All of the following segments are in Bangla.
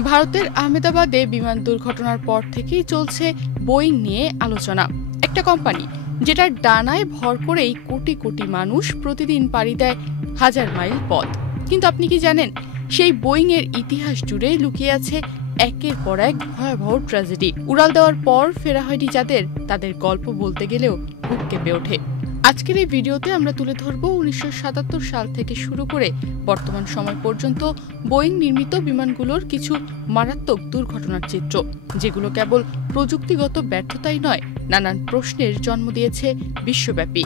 ভারতের আহমেদাবাদে বিমান দুর্ঘটনার পর থেকেই চলছে বোয়িং নিয়ে আলোচনা। একটা কোম্পানি যেটার ডানায় ভর করেই কোটি কোটি মানুষ প্রতিদিন পাড়ি দেয় হাজার মাইল পথ। কিন্তু আপনি কি জানেন, সেই বোয়িং এর ইতিহাস জুড়ে লুকিয়ে আছে একের পর এক ভয়াবহ ট্র্যাজেডি। উড়াল দেওয়ার পর ফেরা হয়নি যাদের, তাদের গল্প বলতে গেলেও বুক কেঁপে ওঠে। আজকের এই ভিডিওতে আমরা তুলে ধরব 1977 সাল থেকে শুরু করে বর্তমান সময় পর্যন্ত বোয়িং নির্মিত বিমানগুলোর কিছু মারাত্মক দুর্ঘটনার চিত্র, যেগুলো কেবল প্রযুক্তিগত ব্যর্থতাই নয়, নানান প্রশ্নের জন্ম দিয়েছে বিশ্বব্যাপী।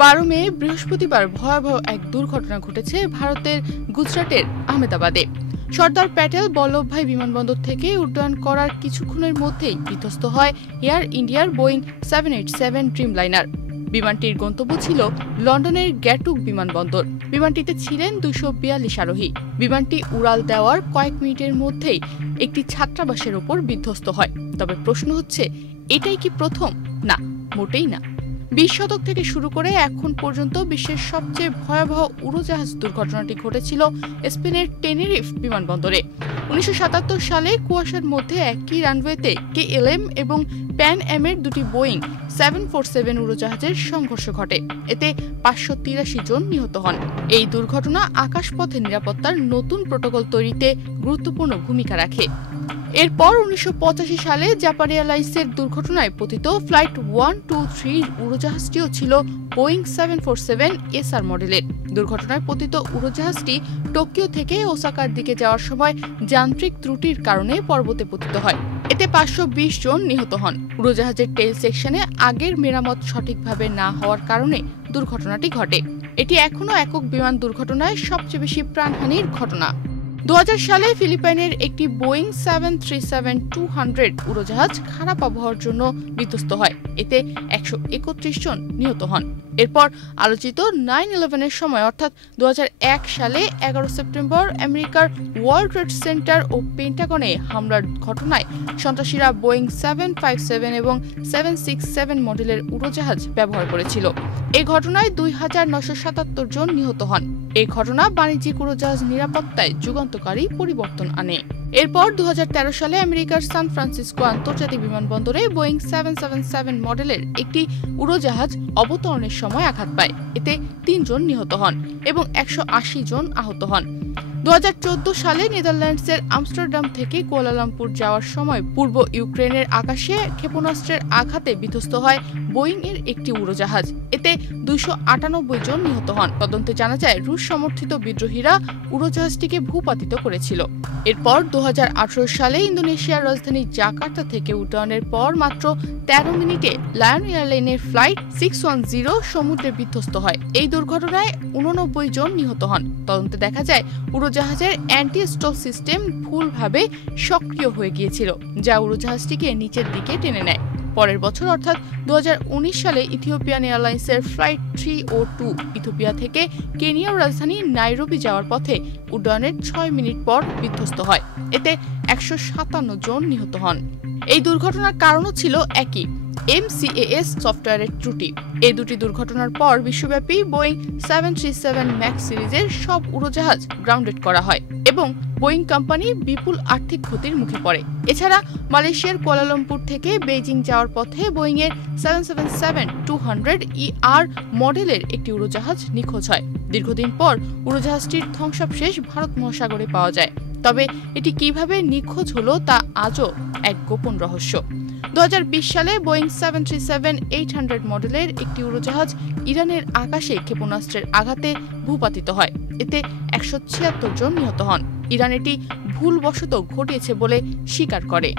12 মে বৃহস্পতিবার ভয়াবহ এক দুর্ঘটনা ঘটেছে ভারতের গুজরাটের আহমেদাবাদে। সর্দার প্যাটেল বল্লভভাই বিমানবন্দর থেকে উড্ডয়ন করার কিছুক্ষণের মধ্যেই বিধ্বস্ত হয় এয়ার ইন্ডিয়ার বোয়িং 787 ড্রিমলাইনার। বিমানটির গন্তব্য ছিল লন্ডনের গ্যাটুক বিমানবন্দর। বিমানটিতে ছিলেন 242 আরোহী। বিমানটি উড়াল দেওয়ার কয়েক মিনিটের মধ্যেই একটি ছাত্রাবাসের ওপর বিধ্বস্ত হয়। তবে প্রশ্ন হচ্ছে, এটাই কি প্রথম? না, মোটেই না। 20 শতক থেকে শুরু করে এখন পর্যন্ত বিশ্বের সবচেয়ে ভয়াবহ উড়োজাহাজ দুর্ঘটনাটি ঘটেছিল স্পেনের টেনেরিফ বিমানবন্দরে। 1977 সালে কুয়াশার মধ্যে একই রানওয়েতে KLM এবং প্যান এমের দুটি বোয়িং 747 উড়োজাহাজের সংঘর্ষ ঘটে। এতে 583 জন নিহত হন। এই দুর্ঘটনা আকাশপথে নিরাপত্তার নতুন প্রোটোকল তৈরিতে গুরুত্বপূর্ণ ভূমিকা রাখে। এরপর 1985 সালে জাপান এয়ারলাইন্সের দুর্ঘটনায় পতিত ফ্লাইট 123 উড়োজাহাজটিও ছিল বোয়িং 747 SR মডেলের। দুর্ঘটনায় পতিত উড়োজাহাজটি টোকিও থেকে ওসাকার দিকে যাওয়ার সময় যান্ত্রিক ত্রুটির কারণে পর্বতে পতিত হয়। এতে 520 জন নিহত হন। উড়োজাহাজের টেল সেকশনে আগের মেরামত সঠিকভাবে না হওয়ার কারণে দুর্ঘটনাটি ঘটে। এটি এখনও একক বিমান দুর্ঘটনায় সবচেয়ে বেশি প্রাণহানির ঘটনা। 2000 সালে ফিলিপাইনের একটি বোয়িং 737-200 উড়োজাহাজ খারাপ আবহাওয়ার জন্য বিধ্বস্ত হয়। এতে 131 জন নিহত হন। এরপর আলোচিত 9/11 সময় অর্থাৎ 2001 সালে 11 সেপ্টেম্বর আমেরিকার ওয়ার্ল্ড ট্রেড সেন্টার ও পেন্টাগনে হামলার ঘটনায় সন্ত্রাসীরা বোয়িং 757 এবং 767 মডেলের উড়োজাহাজ ব্যবহার করেছিল। এই ঘটনায় 2977 জন নিহত হন। এই ঘটনা বাণিজ্যিক উড়োজাহাজ নিরাপত্তায় যুগান্তকারী পরিবর্তন আনে। এরপর 2013 সালে আমেরিকার সান ফ্রান্সিসকো আন্তর্জাতিক বিমানবন্দরে বোয়িং 777 মডেলের একটি উড়োজাহাজ অবতরণের সময় আঘাত পায়। এতে 3 জন নিহত হন এবং 180 জন আহত হন। 2014 সালে নেদারল্যান্ডসের আমস্টারডাম থেকে কুয়ালালামপুর যাওয়ার সময় পূর্ব ইউক্রেনের আকাশে ক্ষেপণাস্ত্রের আঘাতে বিধ্বস্ত হয় বোয়িং এর একটি উড়োজাহাজ। এতে 298 জন নিহত হন। তদন্তে জানা যায়, রুশ সমর্থিত বিদ্রোহীরা উড়োজাহাজটিকে ভূপাতিত করেছিল। এরপর 2018 সালে ইন্দোনেশিয়ার রাজধানী জাকার্তা থেকে উড্ডয়নের পর মাত্র 13 মিনিটে লায়ন এয়ারলাইনের ফ্লাইট 610 সমুদ্রে বিধ্বস্ত হয়। এই দুর্ঘটনায় 89 জন নিহত হন। তদন্তে দেখা যায়, উড়োজাহাজের অ্যান্টি স্টল সিস্টেম ভুলভাবে সক্রিয় হয়ে গিয়েছিল, যা উড়োজাহাজটিকে নিচের দিকে টেনে নেয়। পরের বছর অর্থাৎ 2019 সালে ইথিওপিয়ান এয়ারলাইন্সের ফ্লাইট 302 ইথিওপিয়া থেকে কেনিয়ার রাজধানী নাইরোবি যাওয়ার পথে উড্ডয়নের 6 মিনিট পর বিধ্বস্ত হয়। এতে 157 জন নিহত হন। এই দুর্ঘটনার কারণও ছিল একই, MCAS সফটওয়্যারের ত্রুটি। এই দুটি দুর্ঘটনার পর বিশ্বব্যাপী বোয়িং 737 ম্যাক্স সিরিজের সব উড়োজাহাজ গ্রাউন্ডেড করা হয় এবং বোয়িং কোম্পানি বিপুল আর্থিক ক্ষতির মুখে পড়ে। এছাড়া মালয়েশিয়ার কুয়ালালামপুর থেকে বেইজিং যাওয়ার পথে বোয়িং এর 777-200 ER মডেলের একটি উড়োজাহাজ নিখোঁজ হয়। দীর্ঘদিন পর উড়োজাহাজটির ধ্বংসাবশেষ ভারত মহাসাগরে পাওয়া যায়। তবে এটি কিভাবে নিখোঁজ হলো তা আজও এক গোপন রহস্য। 2020 সালে বোয়িং 737-800 মডেলের একটি উড়োজাহাজ ইরানের আকাশে ক্ষেপণাস্ত্রের আঘাতে ভূপাতিত হয়। এতে 176 জন নিহত হন। ইরান এটি ভুলবশত ঘটিয়েছে বলে স্বীকার করে।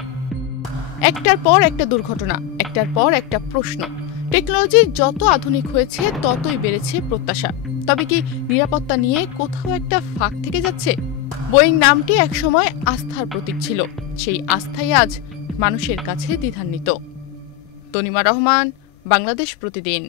একটার পর একটা দুর্ঘটনা, একটার পর একটা প্রশ্ন। টেকনোলজি যত আধুনিক হয়েছে ততই বেড়েছে প্রত্যাশা। তবে কি নিরাপত্তা নিয়ে কোথাও একটা ফাঁক থেকে যাচ্ছে? বোয়িং নামটি একসময় আস্থার প্রতীক ছিল। সেই আস্থাই আজ মানুষের কাছে দ্বিধান্বিত। তনিমা রহমান, বাংলাদেশ প্রতিদিন।